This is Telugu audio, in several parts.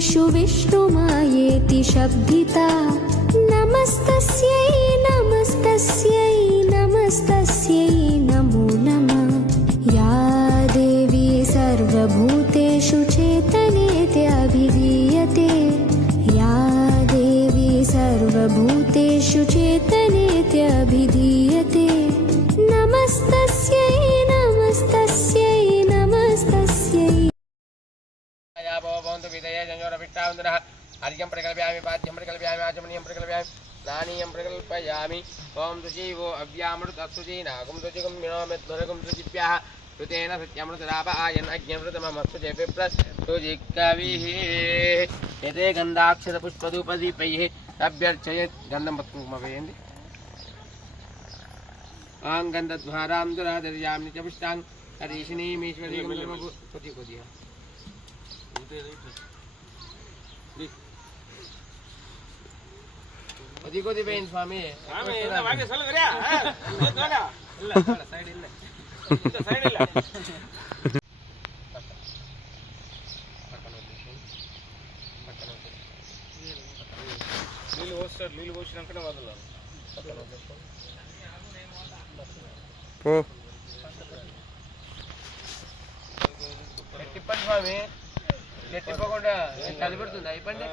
वेदेषु विष्णुमायेति शब्दिता नमस्तस्यै नमस्तस्यै नमस्तस्यै नमो नमः। या देवी सर्वभूतेषु चेतनेत्यभिधीयते या देवी सर्वभूतेषु चेतनेत्यभिधीयते नमस्तस्यै नमस्तस्यै नमस्तस्यै। अर्घ्यं प्रकल्पयामि पाद्यं प्रकल्पयामि आचमनीयं प्रकल्पयामि स्नानीयं प्रकल्पयामि। ॐ शुचीवो अव्यामृतस्तुजीनागुं शुचिगुं विनोमेद्वरगुं शुचिभ्यः ऋतेन सत्यमृतराप आयन् अज्ञमृतममस्तु जयविप्रस्तुजिकविः। एते गन्धाक्षरपुष्पधूपदीपैः अभ्यर्चयेत्। गन्धं पत्कुङ्कुमवेन्ति आं गन्धद्वारां दुरादर्यां नित्यपुष्टां हरीशिनीमीश्वरीं कोति कोति कोति कोति बेन स्वामी स्वामी ಇಲ್ಲ ವಾಗೆ ಸಲ್ಲಗರಿಯಾ ಇಲ್ಲ ತೋಡ ಇಲ್ಲ ತೋಡ ಸೈಡ್ ಇಲ್ಲ ಇದು ಸೈಡ್ ಇಲ್ಲ నీళ్ళు పోసినాకనే వదలాలి పో తిప్పండి స్వామి తిప్పకుండా చదిపెడుతుంది అయిపోండి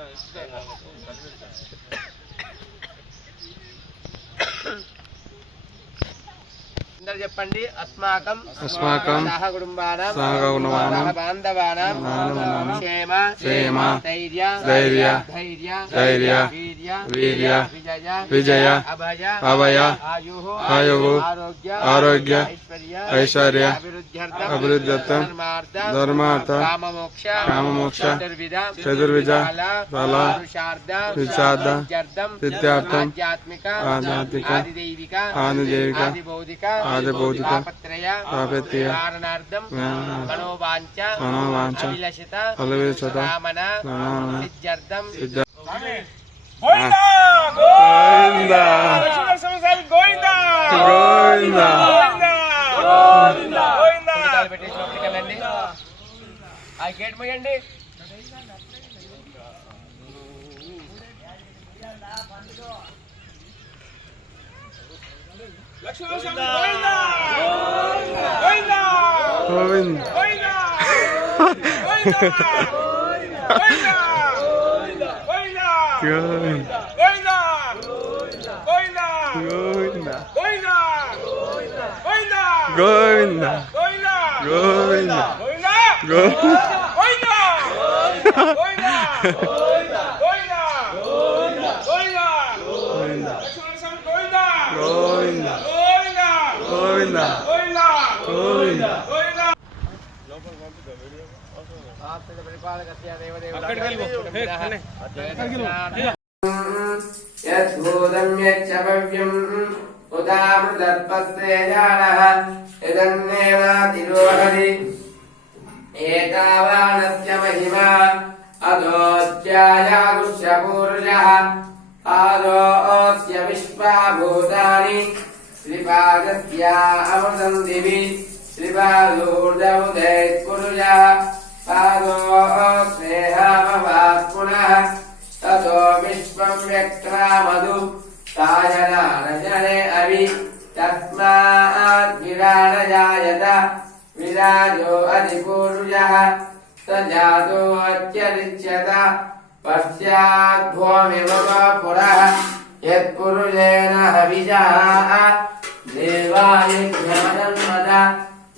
అందరు చెప్పండి అస్మాకం సహ కుటుంబానాం బాంధవానాం క్షేమ ధైర్య వీర్య విజయ అభయ ఆయుః ఆరోగ్య ఐశ్వర్య అభివృద్ధ్యర్థం ధర్మార్థ కామమోక్ష చతుర్విధ ఫల పురుషార్థ సిద్ధ్యార్థం ఆధ్యాత్మిక ఆదిదైవిక ఆదిభౌతిక తాపత్రయ కారణార్థం మనోవాంఛ అభిలషిత కామన సిద్ధ్యర్థం గోవిందా గోవిందా గోవిందా గోవిందా గోవిందా గోవిందా పెట్టేసి లోపలికి వెళ్ళండి ఆ గేట్ మూయండి లక్ష్మీ గోవిందా గోవిందా గోవిందా గోవిందా గోవిందా గోవిందా యద్భూతం యచ్చవ్యం ఉదామృతత్పస్త్రేజానః యదన్నేనాతిరోహరి ఏతావానస్య మహిమా అదోజ్యాయాగుష్యపూర్జః ఆదోస్య విశ్వాభూతాని శ్రీపాదస్య అమృతం దివి శ్రీపాదూర్ధముదయత్పురుషः పాదో స్నేహమవాత్ పునః తతో విశ్వం వ్యక్రామధు సాయనానజనే అవి తస్మాత్ విరాణజాయత విరాజో అధిపూర్జః స జాతో అత్యరిచ్యత పశ్చాద్భూమిమవ పురః యత్పురుషేణ హవిషః దేవాయజ్ఞమదన్మద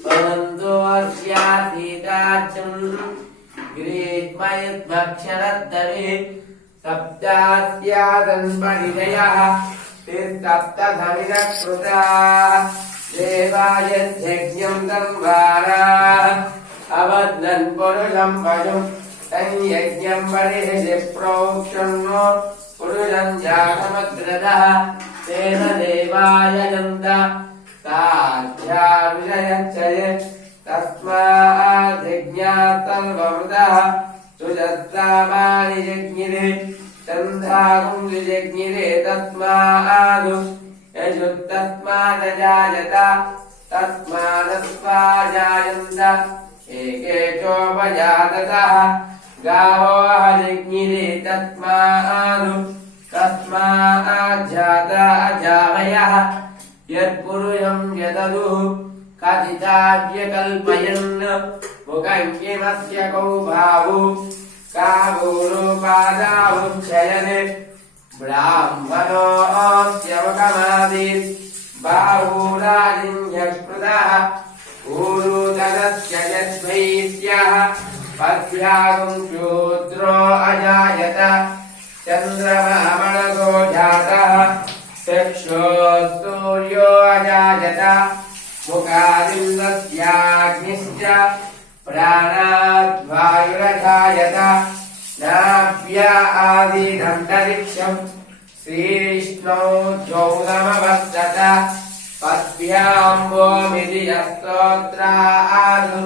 భవంతో అస్యాసీతాచం గ్రీష్మయుద్భక్షరద్దవిః సప్తాస్యాదన్పరిదయః సప్తధమిరకృతాः దేవాయజ్ఞం దంవారాः అవద్నన్ పురుషం పశుం తన్యజ్ఞం పరిహృది ప్రోక్షణో పురుషం జాతమగ్రదః తేన దేవాయజంత సాధ్యావిషయచ్చయే తస్మాద్యజ్ఞాతర్వమృతః సుజస్సామాని జజ్ఞిరే సంధాగుం జజ్ఞిరే తస్మాదు యజుత్తస్మాదజాయత తస్మాదస్మాజాయంత ఏకే చోపజాతతః గావో जिज्ञिरे तस्माज्जाता अजावयः यत्पुरुषं यदनुः कथिताव्यकल्पयन् मुखं किमस्य कौ भावो कावोरुपादावुच्छयन् ब्राह्मणोऽस्यवकमादीत् बाहुराजिन्यस्मृतः ऊरुतनस्य यद्वैस्यः पद्भ्यागं शूद्रो अजायत चन्द्रमामणको जातः चक्षुस्तूर्यो अजायत मुखादिन्द्रस्याग्निश्च प्राणाद्वायुरजायत नाभ्य आदिदन्तरिक्षं श्रीविष्णौ द्यौरमवर्तत पद्भ्याम्बोमिति यस्तोत्रादु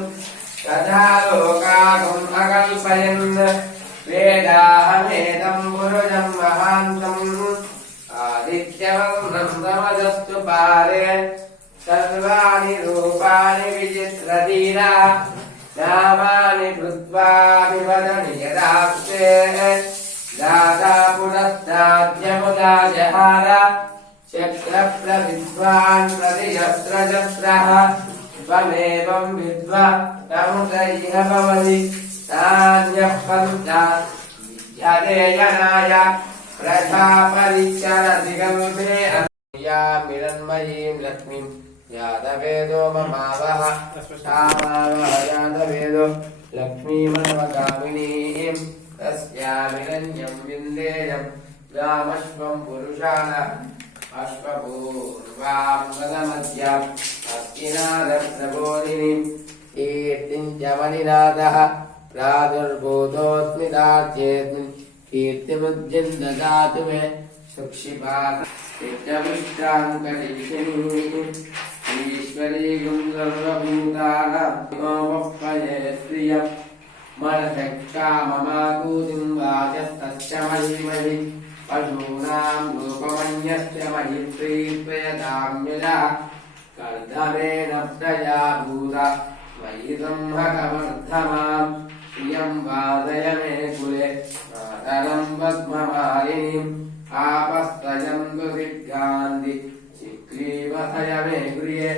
तथा लोकागम् अकल्पयन् वेदाहमेदं पुरुषं महान्तम् आदित्यवर्णं तमदस्तु पारे सर्वाणि रूपाणि विचित्रधीरा नामानि कृत्वापि वदनि यदास्ते दाता पुरस्ताद्यमुदा जहार चक्रप्रविद्वान् प्रतियस्त्रजस्रः त्वमेवं विद्वा तमुदैह भवति नान्यः पन्थात् विद्यते प्रजापरिचरति कल्पे मिलन्मयीं लक्ष्मीं यादवेदो ममावः तामावः यादवेदो लक्ष्मीमन्वकामिनीं तस्यामिरण्यं विन्देयं रामश्वं पुरुषाणः अश्वपूर्वां गतमद्याम् अस्तिनादप्रबोधिनीं कीर्तिं च मणिनाथः प्रादुर्भूतोऽस्मितार्थ्येऽस्मिन् कीर्तिमुद्यं ददातु मे सुक्षिपाः ईश्वरी सर्वभूतानां प्रियं मनसक्षाममाकूतिं वाचस्तस्य महीमहि पशूनां लोकमन्यस्य महिप्रीप्रयताम्यजः कर्दमेन प्रजा भूता मयि संहकमर्धमां प्रियं वादय मे कुले मातरं पद्ममालिनीम् आपस्तयन्तु सिद्धान्ति चिक्लीवहय मे गृहे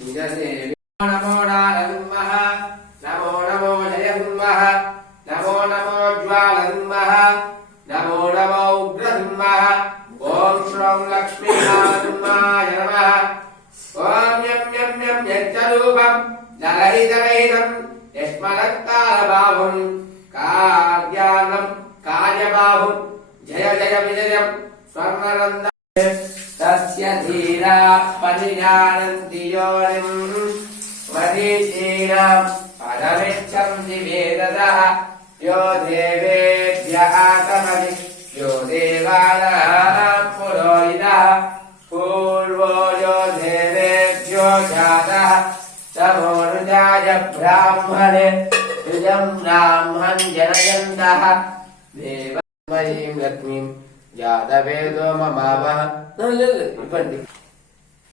निजसेवि नमो नारसिंहः नमो नमो जयसिंहः नमो नमो ज्वालसिंहः नमो नमो उग्रसिंहः ॐ श्रौं लक्ष्मीनारसिंहाय नमः ॐ यं यं यं यच्चरूपं नरहितरहितं यस्मरत्कालबाहुं कार्यानं कार्यबाहुं जय जय विजयं स्वर्णरन्द तस्य धीरा परिजानन्ति योनिं मरीचीनां पदमिच्छन्ति वेदतः यो देवेभ्यः तमहि यो देवानां पुरोहितः पूर्वो यो देवेभ्यो जातः तमोनुजाय ब्राह्मणे युजं ब्राह्मं जनयन्तः देव मयीं लक्ष्मीं जातवेदो ममावः